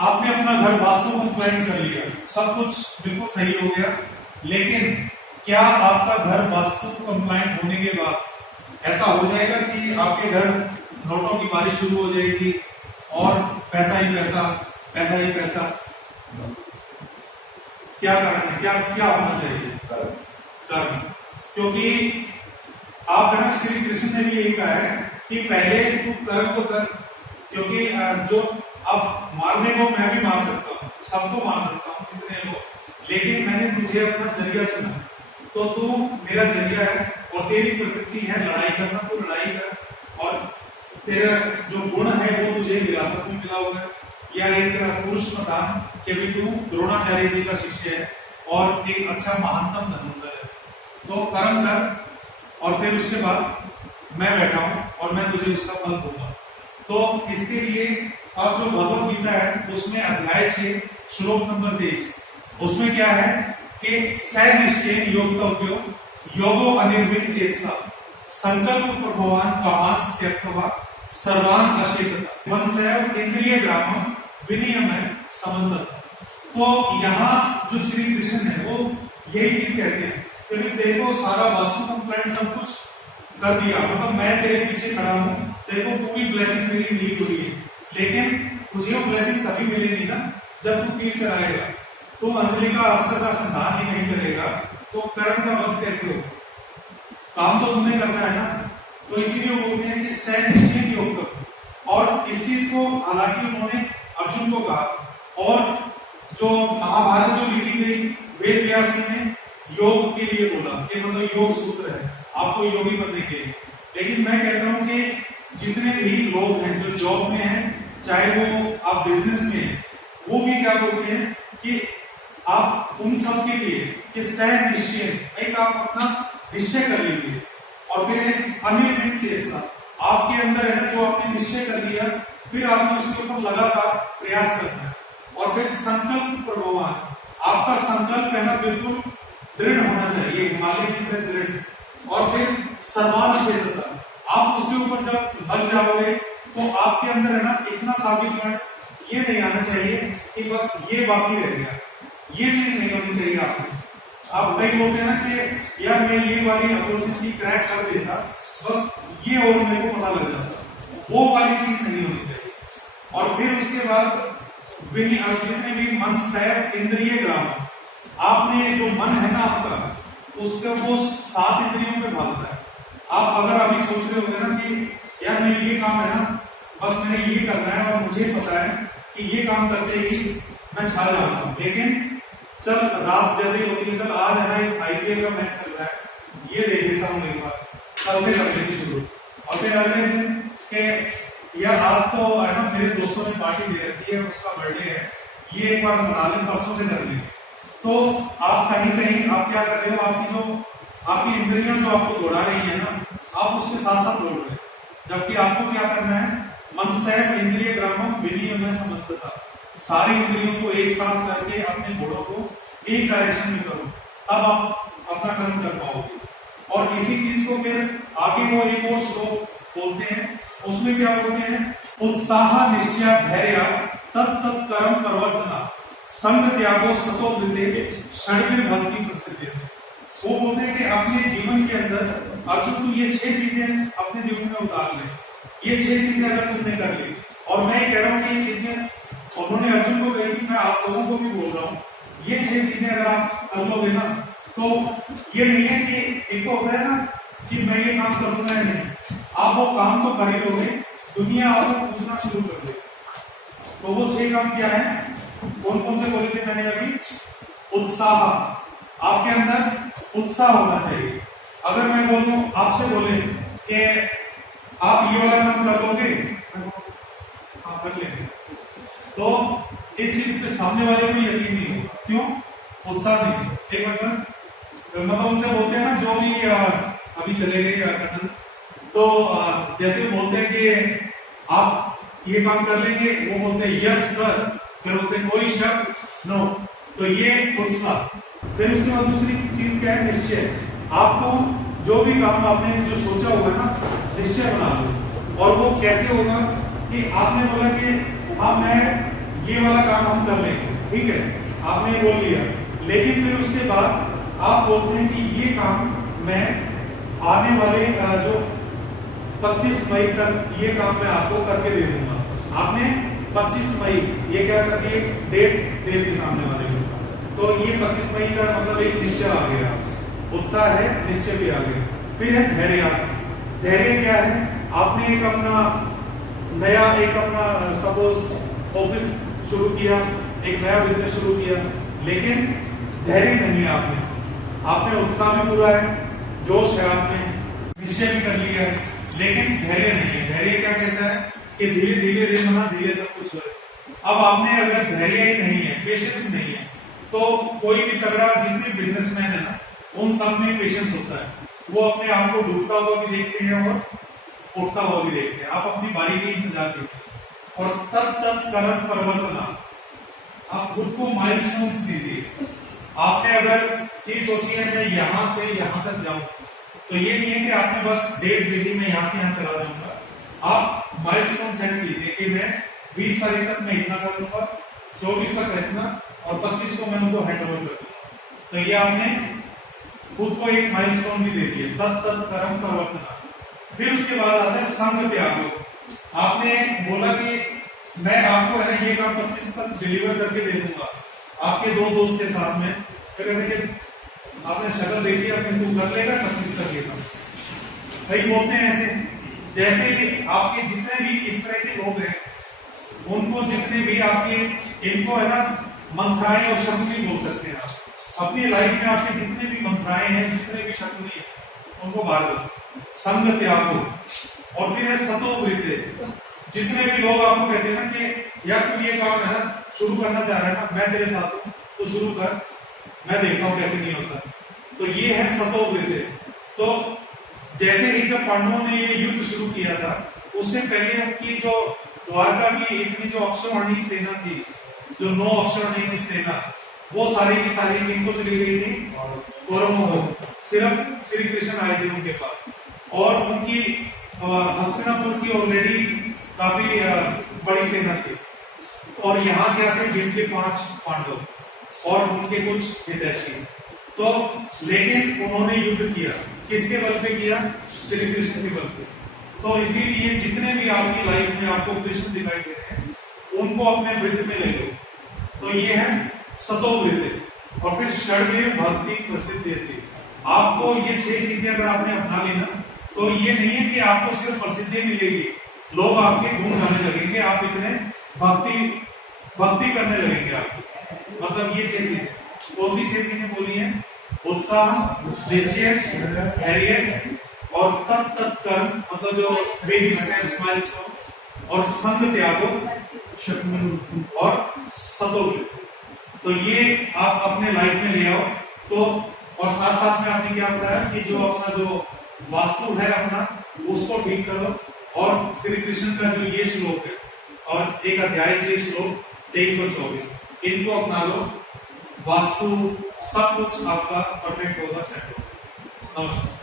आपने अपना घर वास्तु में प्लान कर लिया, सब कुछ बिल्कुल सही हो गया, लेकिन क्या आपका घर वास्तु कंप्लाइंट होने के बाद ऐसा हो जाएगा कि आपके घर नोटों की बारिश शुरू हो जाएगी और पैसा ही पैसा, पैसा ही पैसा? क्या कारण है, क्या क्या होना चाहिए? कर्म। क्योंकि आप है ना, श्री कृष्ण ने भी यही कहा है कि पहले तू कर्म तो कर, क्योंकि जो अब मारने को मैं भी मार सकता हूँ, सबको मार सकता हूँ, कितने लोग, लेकिन मैंने तुझे अपना जरिया चुना, तो तू मेरा जरिया है और तेरी प्रकृति है लड़ाई करना, तू लड़ाई कर, और तेरा जो गुण है वो तुझे विरासत में मिला हुआ है। या एक पुरुष प्रधान कि भी तू द्रोणाचार्य जी का शिष्य है और एक अच्छा महानतम धनुर्धर है, तो कर्म कर और फिर उसके बाद मैं बैठा हूं और मैं तुझे उसका फल दूंगा। तो इसके लिए अब जो भगवत गीता है उसमें अध्याय 6 श्लोक नंबर 23, उसमें क्या है कि सह निश्चय योगतव्यो योगो अनिर्विण चेतसा संकल्प प्रभवान कामान त्यक्त्वा सर्वान अशेषता मनसैव इंद्रिय ग्रामम विनियमन समन्वत। तो यहाँ जो श्री कृष्ण है वो यही चीज कहते हैं कि देखो सारा वास्तु कंप्लाइंट सब कुछ कर दिया, मतलब मैं तेरे पीछे खड़ा हूँ, देखो पूरी ब्लेसिंग मेरी मिली हुई है, लेकिन तुझे वो ब्लेसिंग तभी मिलेगी ना जब तू तीर चलाएगा, तो अंजलि का अस्त्र का संधान ही नहीं करेगा, तो कर्ण का वध कैसे होगा? काम तो तुम्हें करना है ना। तो इसीलिए वो बोलते हैं कि सह निश्चय योग करो, और इस चीज को हालांकि उन्होंने अर्जुन को कहा, और जो महाभारत जो लिखी गई वेद व्यास ने योग के लिए बोला कि मतलब योग सूत्र है आपको योगी बनने के लिए। लेकिन मैं कहता हूं कि जितने भी लोग हैं जो जॉब में हैं, चाहे वो आप बिजनेस में हैं, वो भी क्या बोलते हैं कि आप उन सब के लिए कि सह निश्चय, एक आप अपना निश्चय कर लीजिए, और फिर एक अनिर्विण चेतसा, आपके अंदर है ना जो आपने निश्चय कर लिया, फिर आपने उसके ऊपर लगातार प्रयास करना है, और फिर संकल्प प्रभवान, आपका संकल्प है ना बिल्कुल दृढ़ होना चाहिए, हिमालय की तरह दृढ़, और फिर सर्वान क्षेत्रता, आप उसके ऊपर जब लग जाओगे तो आपके अंदर है ना इतना साबितकरण ये नहीं आना चाहिए कि बस ये बाकी रह गया, ये चीज नहीं होनी चाहिए आपको। आप कई बोलते हैं ना कि यार मैं ये वाली अपॉर्चुनिटी क्रैक कर देता, बस ये और मेरे को पता लग जाता, वो वाली चीज नहीं होनी चाहिए। और फिर उसके बाद जितने भी मन सैव इंद्रिय ग्राम, आपने जो मन है ना आपका, उसका वो 7 इंद्रियों में भागता है। आप अगर अभी सोच रहे होंगे ना कि यार मैं ये काम है ना बस मैंने ये करना है और मुझे पता है कि ये काम करते ही मैं छा जाऊंगा, लेकिन चल रात जैसे ही होती है, चल आज है ना एक IPL का मैच चल रहा है, ये देख लेता हूँ एक बार, कल से कर लेंगे शुरू, और फिर अगले दिन के यार आज तो है ना मेरे दोस्तों ने पार्टी दे रखी है, उसका बर्थडे है, ये एक बार मना लें, परसों से कर लेंगे। तो आप कहीं कहीं आप क्या कर रहे हो, आपकी इंद्रियां जो आपको दौड़ा रही है ना, आप उसके साथ साथ दौड़ रहे हैं, जबकि आपको क्या करना है, मन सैव इंद्रिय ग्रामम विनियमन समन्वता, सारी इंद्रियों को एक साथ करके अपने घोड़ों को एक डायरेक्शन में करो, तब आप अपना कर्म कर पाओगे। और इसी चीज को फिर आगे वो एक और श्लोक बोलते हैं, उसमें क्या बोलते हैं, उत्साह निश्चय धैर्य तत् कर्म प्रवर्तना संग त्यागो सतो वृद्धे षड्विर भक्ति प्रसिद्ध। वो बोलते हैं कि अपने जीवन के अंदर अर्जुन तू ये 6 चीजें अपने जीवन में उतार ले, ये 6 चीजें अगर तुमने कर ली, और मैं कह रहा हूँ कि ये चीजें उन्होंने अर्जुन को कही, मैं आप लोगों को भी बोल रहा हूँ, ये 6 चीजें अगर आप कर लोगे ना, तो ये नहीं है कि एक तो होता है ना कि मैं ये काम करूंगा या नहीं, आप वो काम तो कर ही लोगे, दुनिया आपको पूछना शुरू कर दे। तो वो 6 काम क्या है, कौन कौन से बोले थे मैंने अभी? उत्साह, आपके अंदर उत्साह होना चाहिए। अगर मैं बोलूं आपसे बोले कि आप ये वाला काम कर लोगे, आप कर लेंगे, तो इस चीज पे सामने वाले को यकीन नहीं होगा, क्यों? उत्साह नहीं। एक मिनट, मतलब उनसे बोलते हैं ना जो भी अभी चले गए कर्नल, तो जैसे बोलते हैं कि आप ये काम कर लेंगे, वो बोलते हैं यस सर, फिर बोलते हैं कोई शक नो, तो ये उत्साह। फिर उसके बाद दूसरी चीज क्या है, निश्चय। आपको जो भी काम आपने जो सोचा होगा ना, निश्चय बना लो, और वो कैसे होगा कि आपने बोला कि हाँ मैं ये वाला काम हम कर लेंगे, ठीक है, आपने बोल लिया। लेकिन फिर उसके बाद आप बोलते हैं कि ये काम मैं आने वाले जो 25 मई तक ये काम मैं आपको करके दे दूंगा। आपने 25 मई ये क्या करके एक डेट दे दी सामने वाले को, तो ये 25 मई का मतलब एक निश्चय आ गया, उत्साह है, निश्चय भी आ गया। फिर है धैर्य। धैर्य क्या है? आपने एक अपना नया सपोज ऑफिस शुरू किया, एक नया बिजनेस शुरू किया, लेकिन धैर्य नहीं है आपने उत्साह में पूरा है, जोश है, आपने निश्चय भी कर लिया है, लेकिन धैर्य नहीं है। धैर्य क्या कहता है कि धीरे धीरे रे मना धीरे सब कुछ हो। अब आपने अगर धैर्य ही नहीं है, पेशेंस नहीं है, तो कोई भी तगड़ा जितने बिजनेसमैन है ना, उन सब में पेशेंस होता है। वो अपने आप को डूबता हुआ भी देखते हैं और उठता हुआ भी देखते हैं। आप अपनी बारी के इंतजार कीजिए और तब कर्म परिवर्तन, आप खुद को माइलस्टोन्स दीजिए। आपने अगर चीज सोची है मैं यहां से यहां तक जाऊं, तो ये नहीं है कि आपने बस डेट दे दी मैं यहां से यहां चला जाऊंगा। आप माइलस्टोन सेट कीजिए कि मैं 20 तारीख तक मैं इतना कर लूंगा, 24 तक इतना, और 25 को मैं उनको हैंड ओवर कर दूंगा। तो ये आपने खुद को एक माइलस्टोन भी दे दिए, कर्म परिवर्तन। फिर उसके बाद आता है संग त्याग। आपने बोला कि मैं आपको है ना ये काम 25 तक डिलीवर करके दे दूंगा आपके दो दोस्त के साथ में। फिर कहते कि आपने शक्ल देखी, फिर तू कर लेगा 25 तक ये काम। कई बोलते हैं ऐसे, जैसे आपके जितने भी इस तरह के लोग हैं, उनको जितने भी आपके इनको है ना मंत्राएं और शब्द भी बोल सकते हैं। आप अपनी लाइफ में आपके जितने भी मंत्राएं हैं, जितने भी शब्द नहीं है, उनको बाहर दो, संग त्यागो। और फिर है सतोवृत्ति। जितने भी लोग आपको कहते हैं ना कि यार तू ये काम है ना शुरू करना चाह रहा है ना, मैं तेरे साथ हूं, तो शुरू कर, मैं देखता हूं कैसे नहीं होता। तो ये है सतोवृत्ति। तो जैसे ही जब पांडवों ने ये युद्ध शुरू किया था, उससे पहले उनकी जो द्वारका की इतनी जो अक्षौहिणी सेना थी, जो 9 अक्षौहिणी सेना, वो सारी की सारी किनको चली गई थी? कौरवों को। सिर्फ श्री कृष्ण आए थे उनके पास, और उनकी हस्तिनापुर की ऑलरेडी काफी बड़ी सेना थी। और यहाँ क्या थे? जिनके 5 पांडव और उनके कुछ हितैषी। तो लेकिन उन्होंने युद्ध किया, किसके बल पे किया? श्री कृष्ण के बल पे। तो इसीलिए जितने भी आपकी लाइफ में आपको कृष्ण दिखाई दे रहे हैं, उनको अपने वृत्त में ले लो। तो ये है सतोवृत्ति। और फिर षड्वीर भक्ति प्रसिद्धि थी। आपको ये 6 चीजें अगर आपने अपना ली ना, तो ये नहीं है कि आपको सिर्फ प्रसिद्धि मिलेगी, लोग आपके गुण गाने लगेंगे, आप इतने भक्ति करने लगेंगे आपको। मतलब ये 6 चीजें, कौन सी 6 चीजें बोली हैं? उत्साह, निश्चय, धैर्य और कर्म, मतलब जो बेबी स्टेप्स, माइलस्टोन्स, और संग त्यागो और सतोवृत्ति। तो ये आप अपने लाइफ में ले आओ। तो और साथ साथ में आपने क्या बताया कि जो अपना जो वास्तु है अपना, उसको ठीक करो। और श्री कृष्ण का जो ये श्लोक है, और एक अध्याय 6 श्लोक 23 और 24, इनको अपना लो। वास्तु सब कुछ आपका परफेक्ट होगा, सेट होगा। नमस्कार।